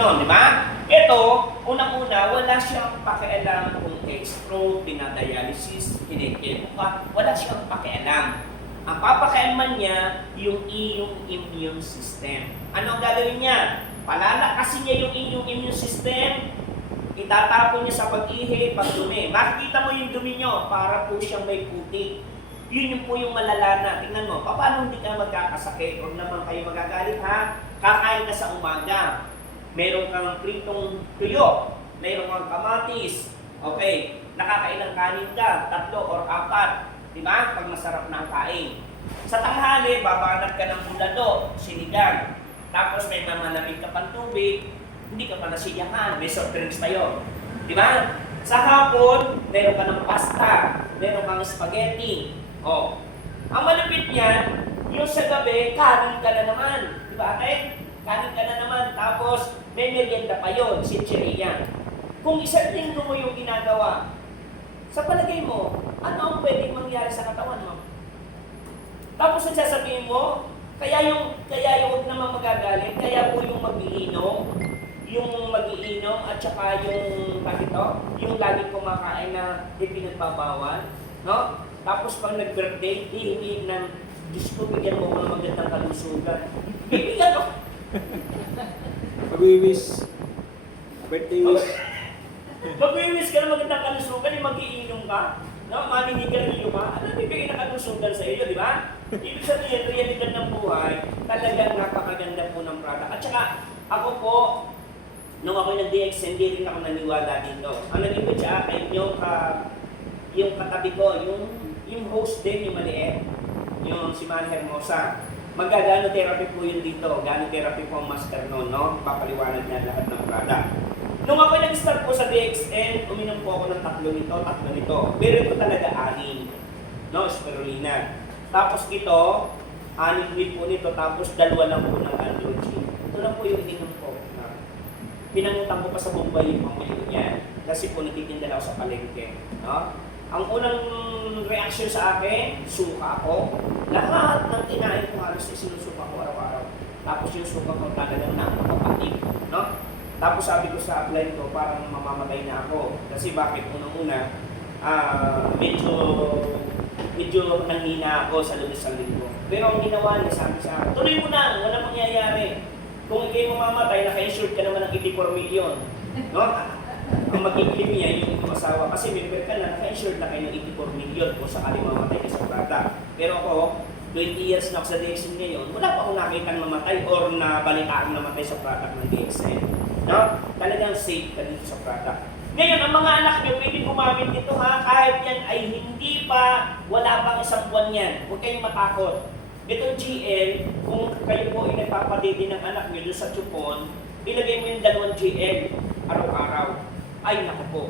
No, di ba? Ito, unang-una, wala siyang pakialam kung stroke, pinadialysis, kinekemuka, wala siyang pakialam. Ang papakialaman niya, yung iyong immune system. Ano ang gagawin niya? Palalakasin niya yung inyong immune system, itatapon niya sa pag-ihi, pag-dumi. Makikita mo yung dumi niyo, para po siyang may putik. Yun po yung malalana. Tingnan mo, paano hindi ka magkakasakit? Huwag naman kayo magagalit ha. Kakain ka sa umaga. Meron kang pritong tuyo, meron kang kamatis, okay, nakakailang kanin ka, 3 or 4, di ba? Pag masarap na ang kain. Sa tanghali, babanat ka ng bulalo, sinigang, tapos may mamalamig ka pang tubig, hindi ka pa nasiyahan, may soft drinks tayo, di ba? Sa hapon, meron ka ng pasta, meron kang spaghetti, oh. Ang malupit niyan, yung sa gabi, kanin ka na naman, di ba ate? Kanin ka na naman, tapos may merienda pa yun, sincheriya. Kung isang linggo mo yung ginagawa, sa palagay mo, ano ang pwedeng mangyari sa katawan mo? Tapos sasabihin mo, kaya yung huwag naman magagalit, kaya po yung mag-iinom at saka yung yung laging kumakain na di pinagbabawal, no? Tapos pag nag-birthday, hihingi ng, Diyos ko, bigyan mo ko ng magandang kalusugan. Bibigyan ko. Mag-wish. Birthday wish. Mag-wish ka na magandang kalusugan, yung mag-iinom ka, no? Maninigarilyo ka, ano bibigyan na kalusugan sa iyo, di ba? Ibig sabihin, realidad ng buhay, talagang napakaganda po ng product. At saka, ako po, nung ako nag-DX, hindi rin ako naniwala dito. Ang naging ko siya, ay yung katabi ko, yung host din, yung maliit, yung si Manny Hermosa. Magagano therapy po yun dito, gano therapy po ang master noon, no? Papaliwanag niya lahat ng product. Nung ako nag-start po sa DXN, uminom po ako ng 3 nito. Pero ito talaga 6, no? Spirulina. Tapos ito, 6 din po nito, tapos 2 lang po ng androgen. Ito lang po yung ininom ko. Pinangutang ko pa sa Bombay yung pamilyo niya, kasi po nagtitinda ako sa palengke, no? Ang unang reaction sa akin, suka ako. Lahat ng kinain ko halos sinusuka ko araw-araw. Tapos yung suka ko talagang napakapatid, no? Tapos sabi ko sa upline ko, parang mamamatay na ako. Kasi bakit? Unang-una, medyo nanghina ako sa lunes sa linggo. Pero ang ginawa niya, sabi sa akin, tuloy mo na, wala mangyayari. Kung ikay mamamatay, naka-insured ka naman ng 84 million. No? Ang magiging niya yung iyong asawa. Kasi member ka na, naka-insured na kayo ng 84 million kung sakaling mamatay ka sa product. Pero ako, 20 years na ako sa DXN ngayon, wala pa akong nakita mamatay or nabalitaan namatay sa product ng DXN. No? Talagang safe ka dito sa product. Ngayon, ang mga anak nyo, pwede gumamit nito ha, kahit yan ay hindi pa, wala pang 1 buwan yan. Huwag kayong matakot. Itong GL, kung kayo po ay nagpapadidi ng anak nyo doon sa chupon, ilagay mo yung 2 GL araw-araw. Ay naku po,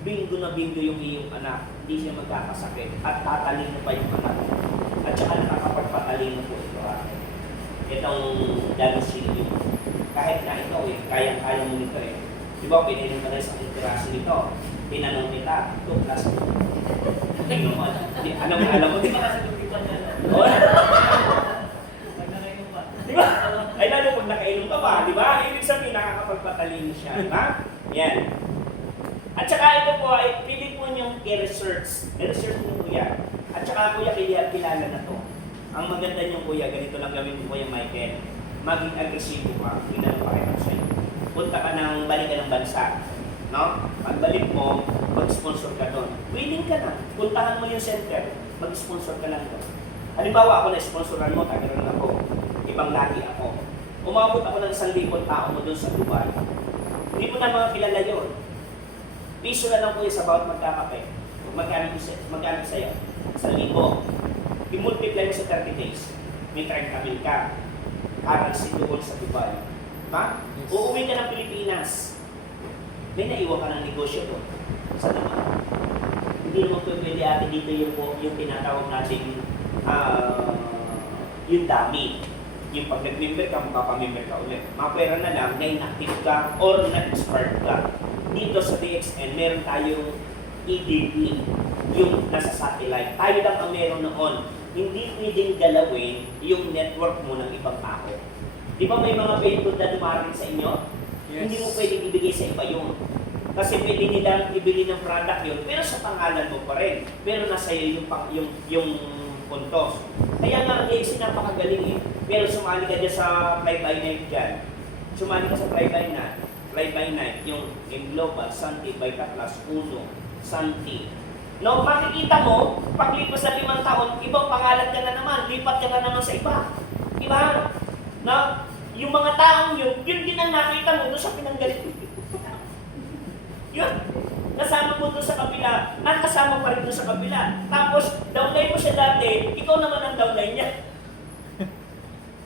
bingo na bingo yung iyong anak, hindi siya magkakasakit at tatalino pa yung anak. At saka nakakapagpatalino po ito itong Danosili. Kahit na ito kayang-kaya mo nito eh. Di ba, pinirin ka rin sa interasi nito. Tinanong kita, 2 plus 2. Alam mo, di ba kasagot kita dyan? Di ba? Ay lalo pag nakainom ka ba, di ba? Ibig sabihin, nakakapagpatalino siya, di ba? Yan. At saka ito po ay pili po niyong i-research. I-research niyo kuya. At saka kuya, kilala na to. Ang maganda niyo kuya, ganito lang gawin mo kuya Michael. Maging agresibo ka. Tingnan mo pakita ko sa iyo. Punta ka balik ka ng bansa. No? Pagbalik mo, mag-sponsor ka doon. Willing ka na. Puntahan mo yung center. Mag-sponsor ka lang doon. Halimbawa ako na-sponsoran mo, tagaroon ako. Ibang lagi ako. Umabot ako ng 1,000 tao mo doon sa Dubai. Hindi mo na mga kilala yun. Piso na lang po yung sa bawat magkakape. Magkano sa'yo? 1,000. I-multiply mo sa 30 days. May 30 mil ka. Currency doon sa Dubai. Diba? Uuwi ka ng Pilipinas. May naiwan ka ng negosyo doon. Sa naman. Hindi naman po pwede ate dito yung tinatawag natin yung dami. Yung pag nag-member ka, magpapamember ka ulit. Mapera na lang na inactive ka or na-expert ka. Dito sa DXN, meron tayong EDP, yung nasa satellite. Tayo lang ang meron noon. Hindi pwedeng galawin yung network mo ng ibang tao. Di ba may mga payload na dumaring sa inyo? Yes. Hindi mo pwedeng ibigay sa iba yun. Kasi pwede nilang ibili ng product yun, pero sa pangalan mo pa rin. Pero nasa iyo yung puntos. Kaya nga, napakagaling eh. Pero sumali ka dyan sa fly-by-night dyan. Sumali ka sa fly-by-night. Fly-by-night, yung Global, Santi, Vita Plus, Uno, Santi. No, makikita mo, paglipas sa 5 taon, ibang pangalan ka na naman, lipat ka na naman sa iba. Diba? Na, yung mga taong yun din ang nakita mo doon sa pinanggalit. Yun. Kasama mo doon sa kabila, at kasama pa rin doon sa kabila. Tapos, downline mo siya dati, ikaw naman ang downline niya.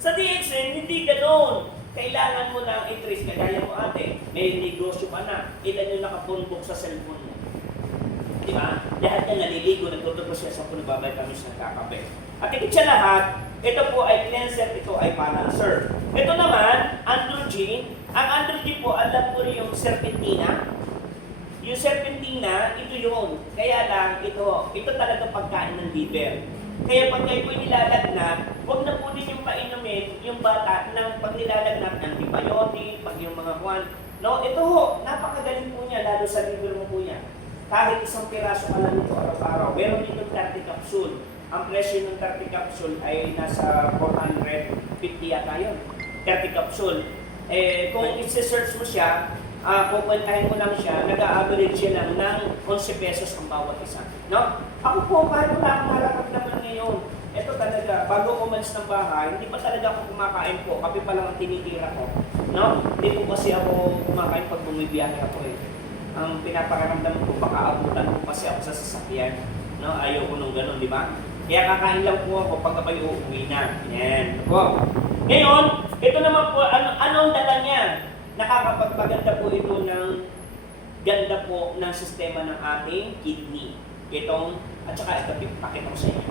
Sa DXN, hindi ganoon. Kailangan mo na i-trace, kagaya mo ate, may negosyo ka na, ilan yung nakapundok sa cellphone mo. Di ba? Lahat yan naliligo, nagtutupos siya sa punababay kami sa nagkakape. At higit siya lahat, ito po ay cleanser, ito ay balancer. Ito naman, androgen. Ang androgen po, alam ko rin yung serpentina. Yung serpentina, ito yun. Kaya lang, ito talaga pagkain ng liver. Kaya pag kayo po nilalagnat, huwag na po din yung painumin yung bata ng pag nilalagnat ng antibiotic, pag yung mga buwan. No, ito ho, napakagaling po niya, lalo sa liver mo po niya. Kahit isang piraso ka lang ito araw-araw. Meron dito 30 capsule. Ang presyo ng 30 capsule ay nasa 450 yata yun. 30 capsule. Kung i-search mo siya, kukwentahin mo lang siya, nag-a-average siya lang ng 11 pesos ang bawat isa. No? Ako po, kahit wala akong nararamdaman ngayon, ito talaga, bago umalis ng bahay, hindi pa talaga ako kumakain po, kape pa lang ang tinitira ko. No? Hindi po kasi ako kumakain pag bumibiyahe ako eh. Ang pinapakaramdam ko, baka abutan ko kasi ako sa sasakyan. No? Ayaw ko nung ganun, di ba? Kaya kakain lang po ako pag ako'y uuwi na. Yan. Po. Ngayon, ito naman po, anong dala niya? Nakakapagpaganda po ito ng ganda po ng sistema ng ating kidney. Itong, at saka ito, pakita ko sa inyo.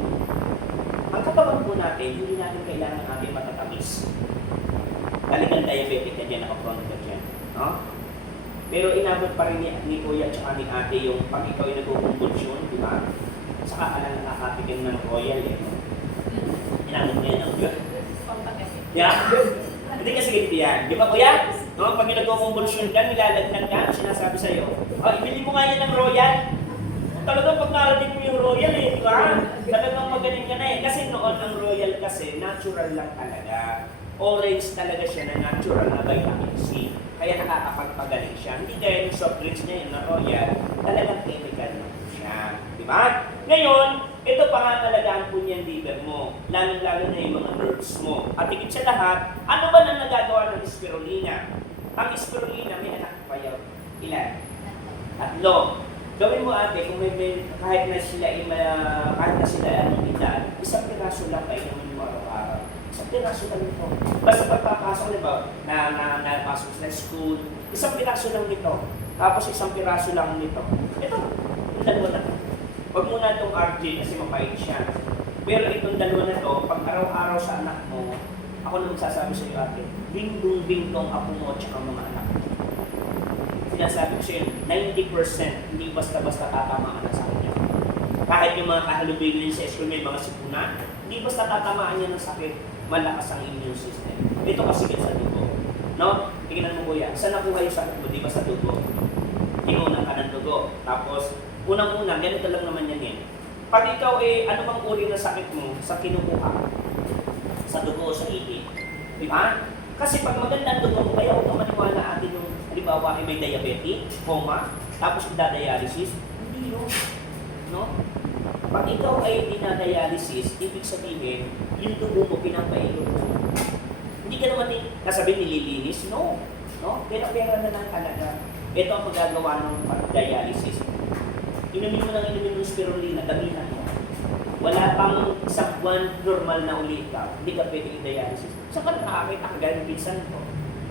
Ang katawan po natin, hindi natin kailangan ng ating matatamis. Talagang diabetic ka dyan, nakaprone ka dyan. No? Pero inabot pa rin ni Kuya at saka ni Ate yung pag ikaw ay nagkukumbulsyon, di ba? Saka ka lang nakakatikim ng royal eh. No? Inabot mo yan ang good. Yeah. Hindi kasi ganito yan. Di ba Kuya? No? Pag nagkukumbulsyon ka, nilalagnat ka, sinasabi sa'yo, ibili mo nga yan ng royal. Talagang pag narating mo yung royal eh, di ba? Talagang magaling ka na eh. Kasi noon ang royal kasi, natural lang talaga. Orange talaga siya na natural na vitamin C. Kaya nakakapagpagaling siya. Hindi gaya yung soft drinks niya, yung na royal, talagang chemical na po siya. Di ba? Ngayon, ito pangangalagaan po niyan liver mo. Lalo-lalo na yung mga nerves mo. At higit sa lahat, ano ba na nagagawa ng spirulina? Ang spirulina, may anak pa yun. Ilan? 3. Gawin mo ate, kung kahit na sila anong edad, isang piraso lang kayo naman mo araw-araw. Isang piraso lang ito. Basta pagpapasok, di ba, napasok sa school, isang piraso lang nito. Tapos isang piraso lang nito. Ito, yung dalawa na ito. Huwag muna itong RJ kasi mapait siya. Pero itong dalawa na ito, pag araw-araw sa anak mo, ako na magsasabi sa iyo ate, bingdong-bingdong ako mo at saka mga anak. Sinasabi ko siya, 90% hindi basta-basta tatamaan na sa kanya. Kahit yung mga kahalubigin sa school, may mga sipunan, hindi basta tatamaan niya ng sakit, malakas ang immune system. Ito kasi sa dugo. No? Tingnan mo kuya, saan nakuha yung sakit mo? Di ba sa dugo? Inunan ka ng dugo. Tapos, unang-una, ganito lang naman yan eh. Pag ikaw ano bang uri ng sakit mo sa kinukuha? Sa dugo o sa ihi. Di ba? Kasi pag maganda ang dugo mo, kaya huwag ka maniwala atin yung halimbawa ay may diabetic, coma, tapos idadialysis, hindi yun. No? Pag ikaw ay dinadialysis, ibig sabihin, yung dugo mo pinapailog mo. Hindi ka naman nasabi nililinis, no. No? Pera-pera na lang talaga. Ito ang magagawa ng dialysis. Inumin mo ng inumin ng spirulina, damihan mo. Wala pang isang buwan normal na ulit ka, hindi ka pwede i-dialysis. Saan ka nakakita ka gano'ng pinsan ko?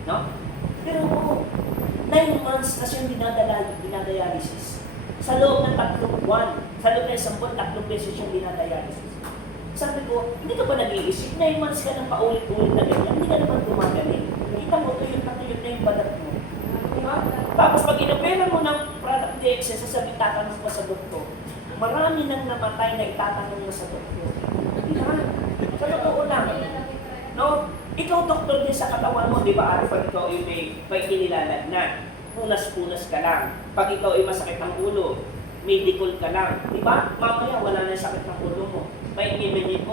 No? Pero 9 months na siyang dinadialysis. Sa loob ng 3 buwan, sa loob ng 1 buwan, 3 beses siyang dinadialysis. Sabi ko, hindi ka ba nag-iisip? 9 months ka nang paulit-ulit na ganyan, hindi ka naman gumagaling. Kita mo, tuyot na yung balat mo. Diba? Tapos pag inopera mo ng product DXS, sasabi, tatanong mo sa doktor. Marami nang namatay na itatanong mo sa doktor. Diba? Sa totoo lang. No? Ikaw, doktor din sa katawan mo, di ba, Arfan, ikaw ay may inilalagnan. Punas-punas ka lang. Pag ikaw ay masakit ang ulo, medical ka lang. Di ba? Mamaya wala na sakit ng ulo mo. May iminit mo,